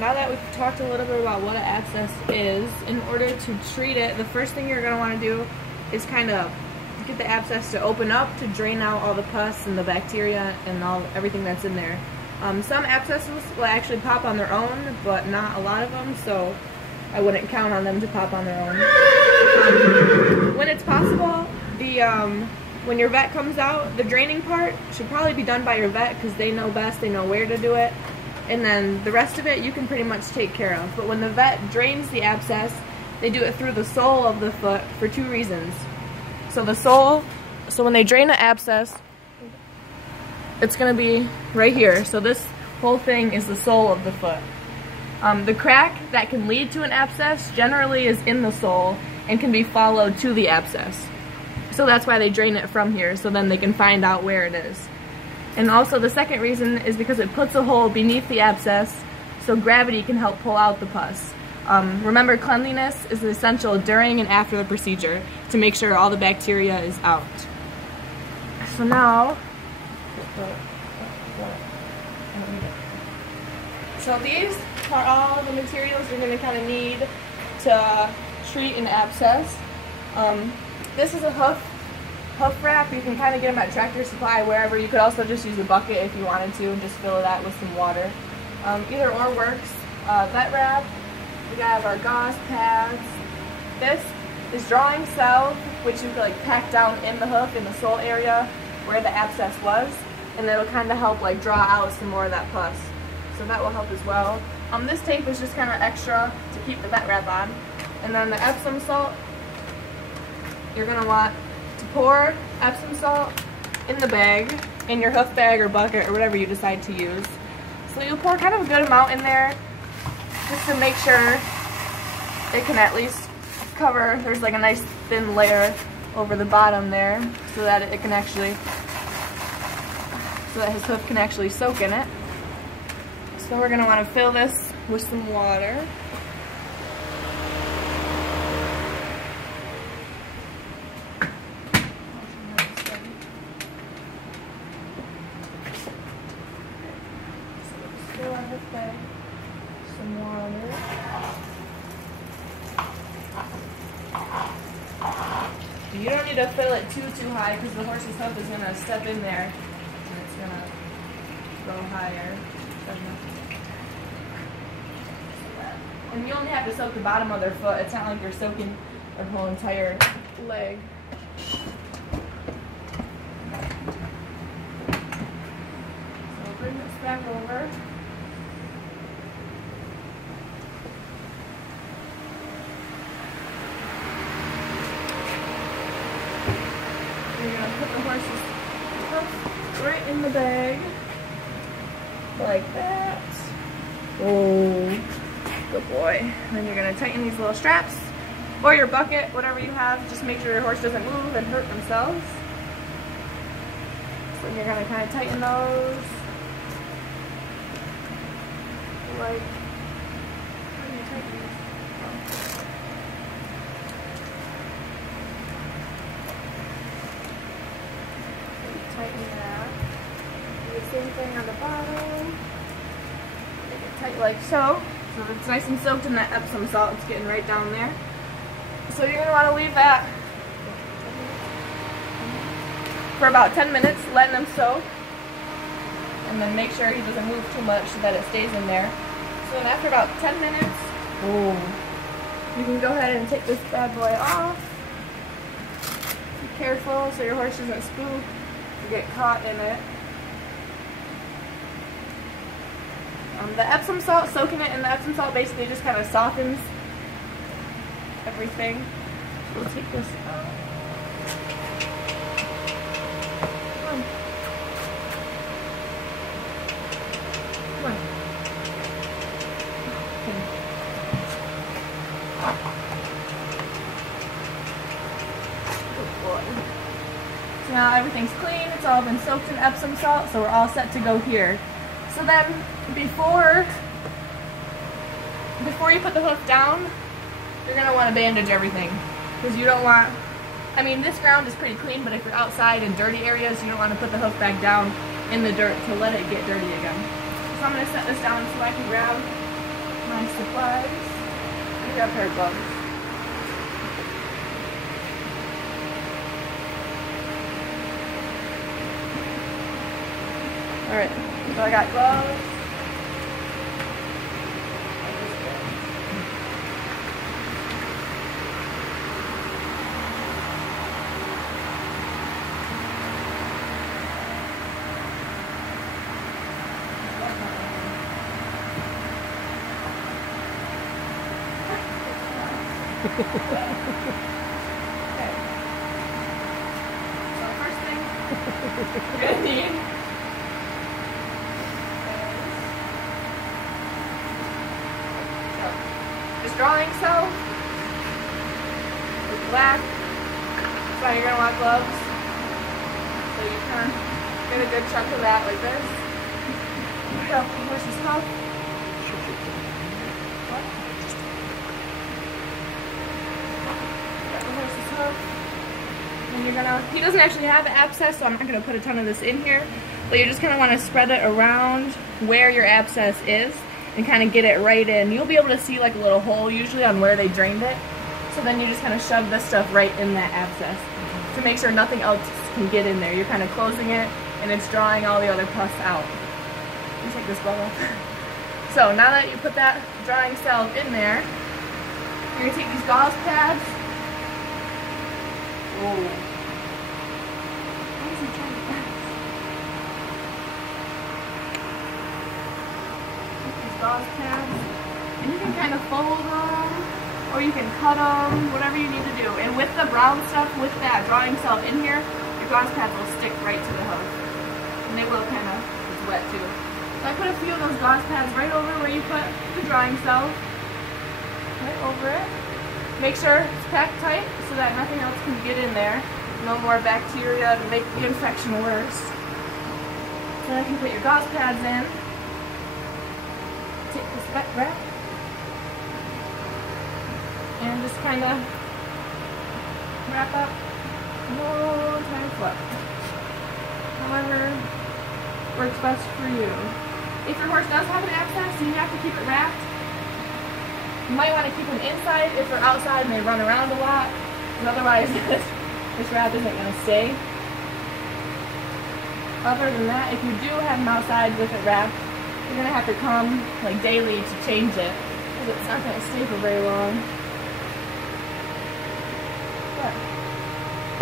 now that we've talked a little bit about what an abscess is, in order to treat it, the first thing you're going to want to do is kind of get the abscess to open up to drain out all the pus and the bacteria and everything that's in there. Some abscesses will actually pop on their own, but not a lot of them, so I wouldn't count on them to pop on their own. When it's possible, when your vet comes out, the draining part should probably be done by your vet because they know best, they know where to do it. And then the rest of it you can pretty much take care of. But when the vet drains the abscess, they do it through the sole of the foot for 2 reasons. So when they drain an abscess, it's going to be right here. So this whole thing is the sole of the foot. The crack that can lead to an abscess generally is in the sole and can be followed to the abscess. So that's why they drain it from here, so then they can find out where it is. And also the second reason is because it puts a hole beneath the abscess so gravity can help pull out the pus. Remember, cleanliness is essential during and after the procedure to make sure all the bacteria is out. So now, so these are all the materials you're going to kind of need to treat an abscess. This is a hoof wrap. You can kind of get them at Tractor Supply, wherever. You could also just use a bucket if you wanted to and just fill it out with some water. Either or works. Vet wrap. We have our gauze pads. This is drawing salve, which you could like pack down in the hoof, in the sole area where the abscess was, and it'll kind of help like draw out some more of that pus. So that will help as well. This tape is just kind of extra to keep the vet wrap on. And then the Epsom salt, you're going to want to pour Epsom salt in the bag, in your hoof bag or bucket or whatever you decide to use. So you'll pour kind of a good amount in there just to make sure it can at least cover. There's like a nice thin layer over the bottom there so that it can actually, so that his hoof can actually soak in it. So we're going to want to fill this with some water. Some water. You don't need to fill it too high because the horse's hoof is going to step in there and it's going to go higher. And you only have to soak the bottom of their foot. It's not like you're soaking their whole entire leg. So we'll bring this back over. You're going to put the horse's hoof right in the bag. Like that. Oh. Good boy. And then you're going to tighten these little straps, or your bucket, whatever you have. Just make sure your horse doesn't move and hurt themselves. So you're going to kind of tighten those. Like, how do you tighten these? Tighten that. Do the same thing on the bottom. Make it tight like so. So it's nice and soaked in that Epsom salt. It's getting right down there. So you're going to want to leave that for about 10 minutes, letting them soak. And then make sure he doesn't move too much so that it stays in there. So then after about 10 minutes, you can go ahead and take this bad boy off. Be careful so your horse doesn't spook or get caught in it. The Epsom salt, soaking it in the Epsom salt basically just kind of softens everything. We'll take this out. Come on. Come on. Okay. Good boy. So now everything's clean. It's all been soaked in Epsom salt, so we're all set to go here. So then, before you put the hoof down, you're going to want to bandage everything. Because you don't want, I mean, this ground is pretty clean, but if you're outside in dirty areas, you don't want to put the hoof back down in the dirt to let it get dirty again. So I'm going to set this down so I can grab my supplies. I got a pair of gloves. Alright, so I got gloves. Okay. So first thing you're gonna need this drawing cell is black. That's why you're gonna want gloves. So you kind of get a good chunk of that like this. So where's this cuff? And you're gonna, he doesn't actually have abscess, so I'm not gonna put a ton of this in here, but you just kind of want to spread it around where your abscess is and kind of get it right in. You'll be able to see like a little hole usually on where they drained it, so then you just kind of shove this stuff right in that abscess to make sure nothing else can get in there. You're kind of closing it and it's drawing all the other pus out. Let me take this glove off. So now that you put that drawing cell in there, you're gonna take these gauze pads. Oh. Why is he trying to pass? Take these gauze pads, and you can kind of fold them, or you can cut them, whatever you need to do. And with the brown stuff, with that drawing cell in here, your gauze pads will stick right to the hose. And they will kind of, it's wet too. So I put a few of those gauze pads right over where you put the drawing cell. Right over it. Make sure it's packed tight so that nothing else can get in there. No more bacteria to make the infection worse. So then you can put your gauze pads in. Take this wet wrap and just kind of wrap up no time flip. However works best for you. If your horse does have an abscess and you have to keep it wrapped, you might want to keep them inside if they're outside and they run around a lot, because otherwise this wrap isn't going to stay. Other than that, if you do have them outside with it wrapped, you're going to have to come like daily to change it, because it's not going to stay for very long. But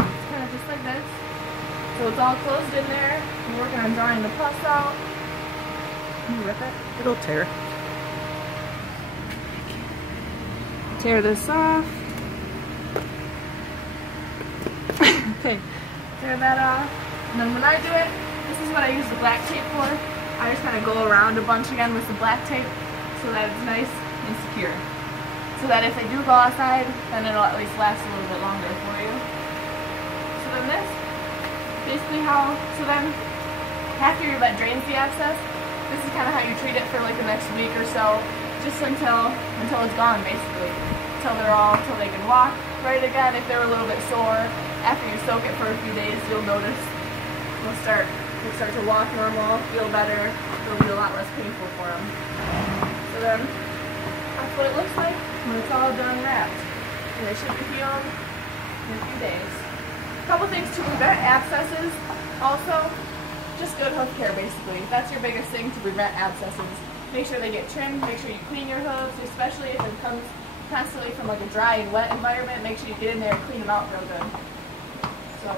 it's kind of just like this. So it's all closed in there. You're working on drawing the pus out. Can you rip it? It'll tear. Tear this off. Okay, tear that off. And then when I do it, this is what I use the black tape for. I just kind of go around a bunch again with the black tape so that it's nice and secure. So that if they do go outside, then it'll at least last a little bit longer for you. So then this, basically how, so then after your vet drains the abscess, this is kind of how you treat it for like the next week or so. Just until it's gone, basically. Until they can walk right again. If they're a little bit sore, after you soak it for a few days, you'll notice they'll start to walk normal, feel better. It'll be a lot less painful for them. So then, that's what it looks like when it's all done wrapped. And they should be healed in a few days. A couple things to prevent abscesses. Also, just good hoof care, basically. That's your biggest thing to prevent abscesses. Make sure they get trimmed, make sure you clean your hooves, especially if it comes constantly from like a dry and wet environment. Make sure you get in there and clean them out real good. So